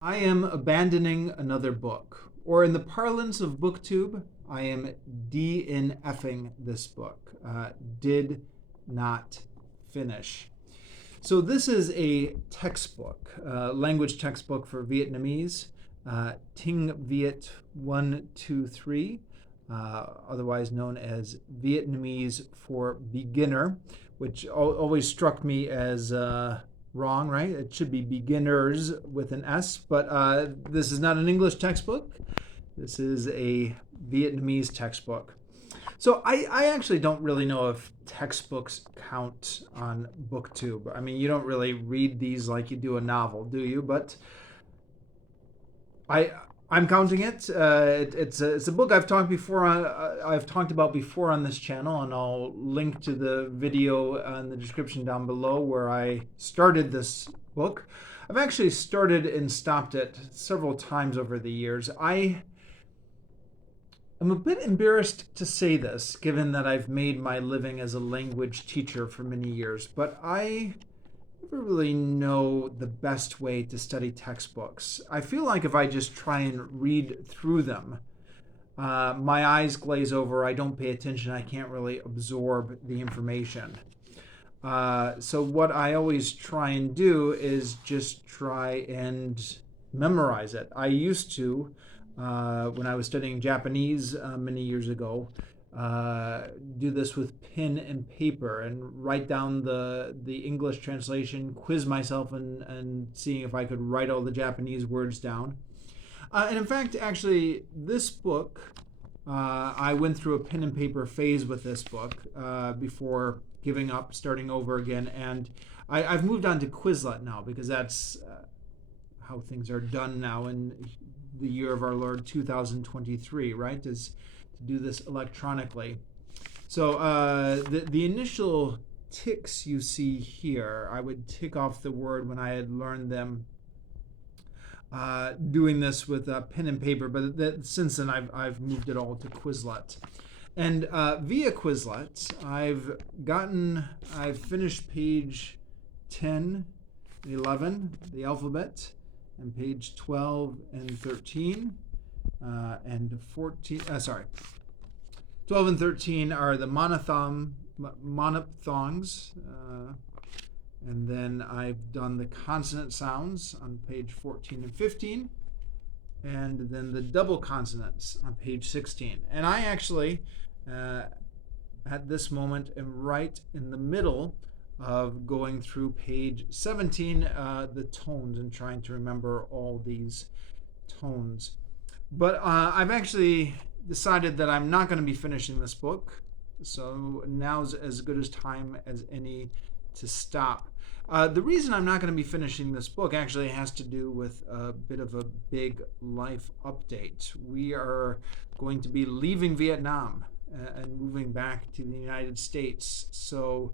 I am abandoning another book, or in the parlance of BookTube, I am DNFing this book. Did not finish. So this is a textbook, language textbook for Vietnamese, Tiếng Viet 123, otherwise known as Vietnamese for Beginner, which always struck me as wrong, right? It should be beginners with an S, but this is not an English textbook. This is a Vietnamese textbook. So I actually don't really know if textbooks count on BookTube. I mean, you don't really read these like you do a novel, do you? But I I'm counting it. It's a book I've talked before. I've talked about before on this channel, and I'll link to the video in the description down below where I started this book. I've actually started and stopped it several times over the years. I'm a bit embarrassed to say this, given that I've made my living as a language teacher for many years, but I never really know the best way to study textbooks. I feel like if I just try and read through them, my eyes glaze over, I don't pay attention, I can't really absorb the information. So, what I always try and do is just try and memorize it. I used to, when I was studying Japanese many years ago, do this with pen and paper and write down the English translation, quiz myself, and seeing if I could write all the Japanese words down. And in fact, actually, this book, I went through a pen and paper phase with this book before giving up, starting over again. And I've moved on to Quizlet now because that's how things are done now in the year of our Lord 2023, right? Is to do this electronically. So the initial ticks you see here, I would tick off the word when I had learned them doing this with pen and paper, but since then I've moved it all to Quizlet. And via Quizlet, I've finished page 10, 11, the alphabet, and page 12 and 13, and 14. 12 and 13 are the monophthongs, and then I've done the consonant sounds on page 14 and 15, and then the double consonants on page 16. And I actually, at this moment, am right in the middle of going through page 17, the tones, and trying to remember all these tones. But I've actually decided that I'm not going to be finishing this book, so now's as good as time as any to stop. The reason I'm not going to be finishing this book actually has to do with a bit of a big life update. We are going to be leaving Vietnam and moving back to the United States. So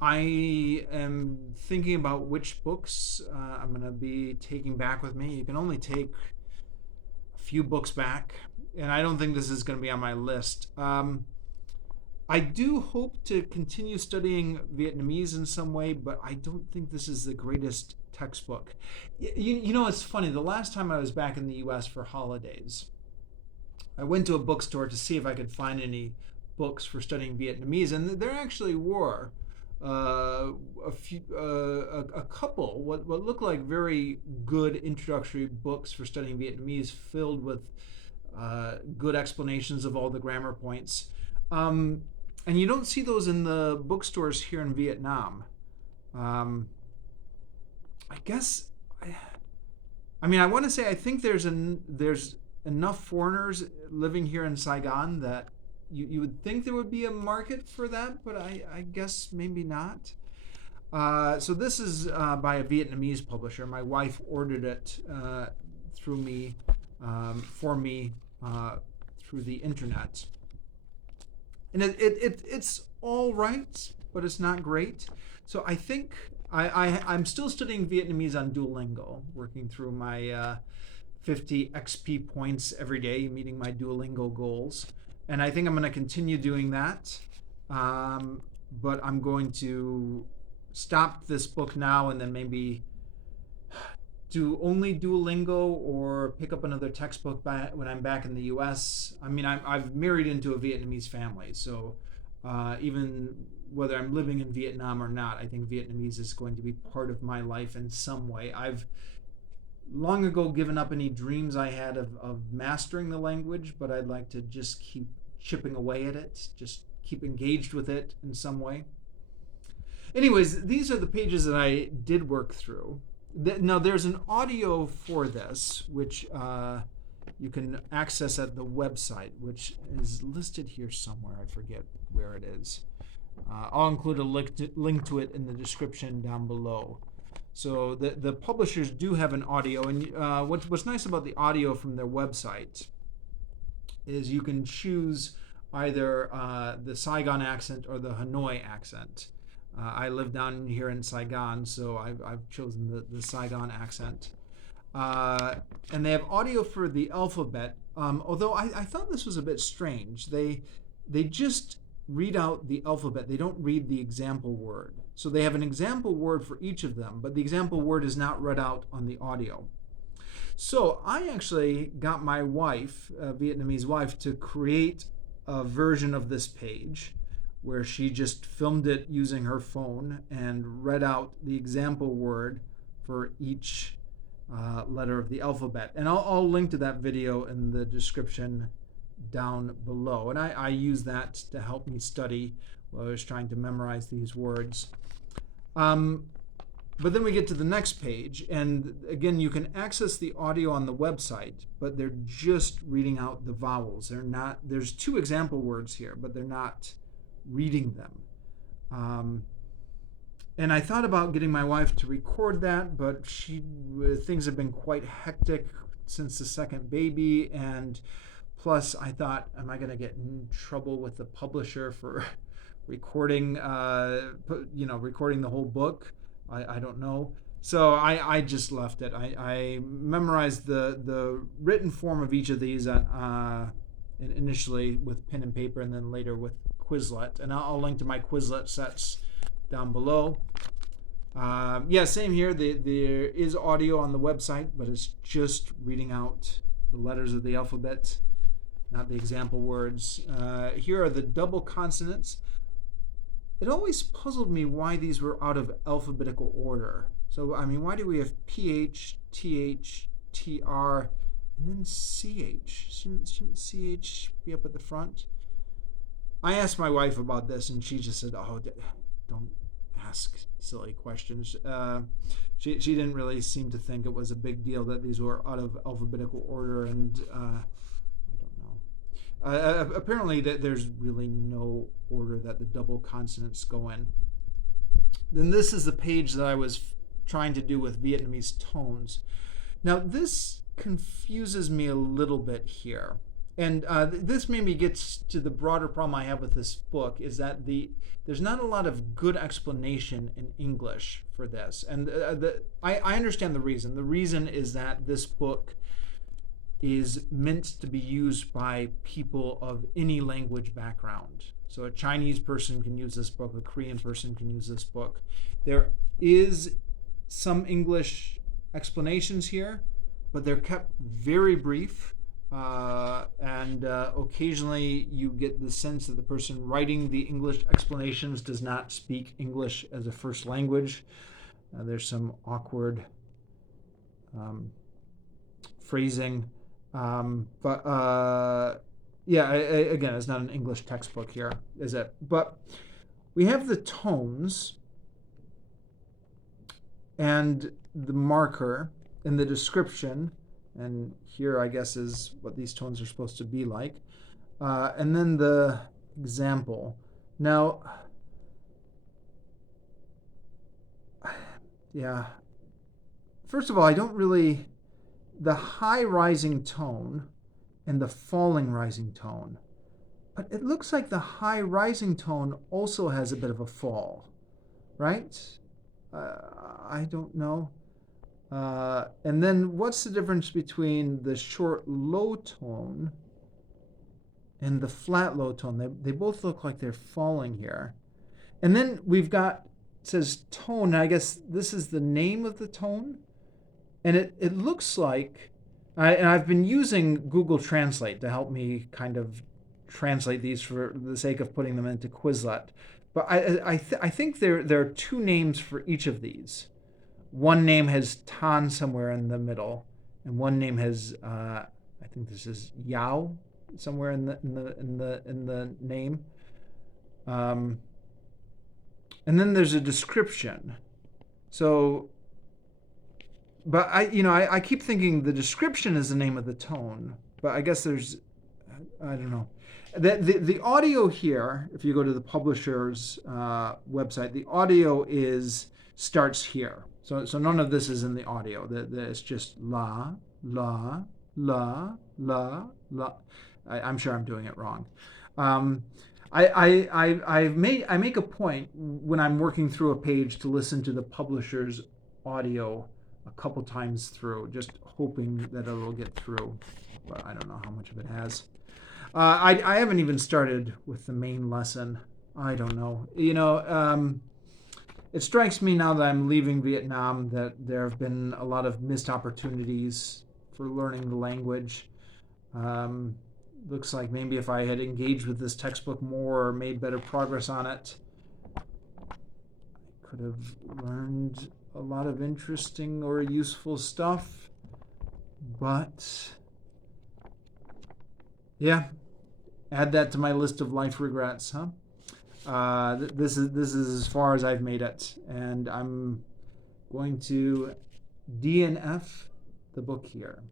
I am thinking about which books I'm going to be taking back with me. You can only take a few books back, and I don't think this is going to be on my list. I do hope to continue studying Vietnamese in some way, but I don't think this is the greatest textbook. You know, it's funny. The last time I was back in the US for holidays, I went to a bookstore to see if I could find any books for studying Vietnamese, and there actually were a couple what looked like very good introductory books for studying Vietnamese, filled with good explanations of all the grammar points. And you don't see those in the bookstores here in Vietnam. I guess, I mean, I want to say I think there's enough foreigners living here in Saigon that you would think there would be a market for that, but I guess maybe not. So this is by a Vietnamese publisher. My wife ordered it through me, for me, through the internet. And it's all right, but it's not great. So I think I'm still studying Vietnamese on Duolingo, working through my 50 XP points every day, meeting my Duolingo goals. And I think I'm going to continue doing that. But I'm going to stop this book now and then maybe do only Duolingo or pick up another textbook when I'm back in the U.S. I mean, I've married into a Vietnamese family, so even whether I'm living in Vietnam or not, I think Vietnamese is going to be part of my life in some way. I've long ago given up any dreams I had of mastering the language, but I'd like to just keep chipping away at it, just keep engaged with it in some way. Anyways, these are the pages that I did work through. Now, there's an audio for this, which you can access at the website, which is listed here somewhere. I forget where it is. I'll include a link to it in the description down below. So the publishers do have an audio, and what's nice about the audio from their website is you can choose either the Saigon accent or the Hanoi accent. I live down here in Saigon, so I've chosen the Saigon accent. And they have audio for the alphabet, although I thought this was a bit strange. They just read out the alphabet. They don't read the example word. So they have an example word for each of them, but the example word is not read out on the audio. So I actually got my wife, a Vietnamese wife, to create a version of this page where she just filmed it using her phone and read out the example word for each letter of the alphabet. And I'll link to that video in the description down below. And I use that to help me study while I was trying to memorize these words. But then we get to the next page, and again, you can access the audio on the website, but they're just reading out the vowels. They're not. There's 2 example words here, but they're not reading them. And I thought about getting my wife to record that, but things have been quite hectic since the second baby, and plus I thought, am I going to get in trouble with the publisher for recording, recording the whole book? I don't know. So I just left it. I memorized the written form of each of these initially with pen and paper, and then later with Quizlet. And I'll link to my Quizlet sets down below. Same here. There is audio on the website, but it's just reading out the letters of the alphabet, not the example words. Here are the double consonants. It always puzzled me why these were out of alphabetical order. So, I mean, why do we have PH, TH, TR, and then CH? Shouldn't CH be up at the front? I asked my wife about this, and she just said, oh, don't ask silly questions. She didn't really seem to think it was a big deal that these were out of alphabetical order, and apparently there's really no order that the double consonants go in. Then this is the page that I was trying to do with Vietnamese tones. Now this confuses me a little bit here. And this maybe gets to the broader problem I have with this book, is that there's not a lot of good explanation in English for this. And I understand the reason. The reason is that this book is meant to be used by people of any language background. So a Chinese person can use this book, a Korean person can use this book. There is some English explanations here, but they're kept very brief. And occasionally you get the sense that the person writing the English explanations does not speak English as a first language. There's some awkward phrasing. Again, it's not an English textbook here, is it? But we have the tones and the marker in the description. And here, I guess, is what these tones are supposed to be like. And then the example. Now, first of all, I don't really... The high rising tone and the falling rising tone. But it looks like the high rising tone also has a bit of a fall, right? I don't know. And then what's the difference between the short low tone and the flat low tone? They both look like they're falling here. And then we've got, it says tone, I guess this is the name of the tone. And it looks like, and I've been using Google Translate to help me kind of translate these for the sake of putting them into Quizlet. But I think there are two names for each of these. One name has Tan somewhere in the middle, and one name has I think this is Yao somewhere in the name. And then there's a description. So, but I keep thinking the description is the name of the tone, but I guess I don't know. The audio here, if you go to the publisher's website, the audio starts here. So none of this is in the audio. It's just la, la, la, la, la. I'm sure I'm doing it wrong. I make a point when I'm working through a page to listen to the publisher's audio a couple times through, just hoping that it'll get through. But I don't know how much of it has. I haven't even started with the main lesson. I don't know. It strikes me now that I'm leaving Vietnam that there have been a lot of missed opportunities for learning the language. Looks like maybe if I had engaged with this textbook more or made better progress on it, I could have learned a lot of interesting or useful stuff. But yeah, add that to my list of life regrets, huh? This is as far as I've made it, and I'm going to DNF the book here.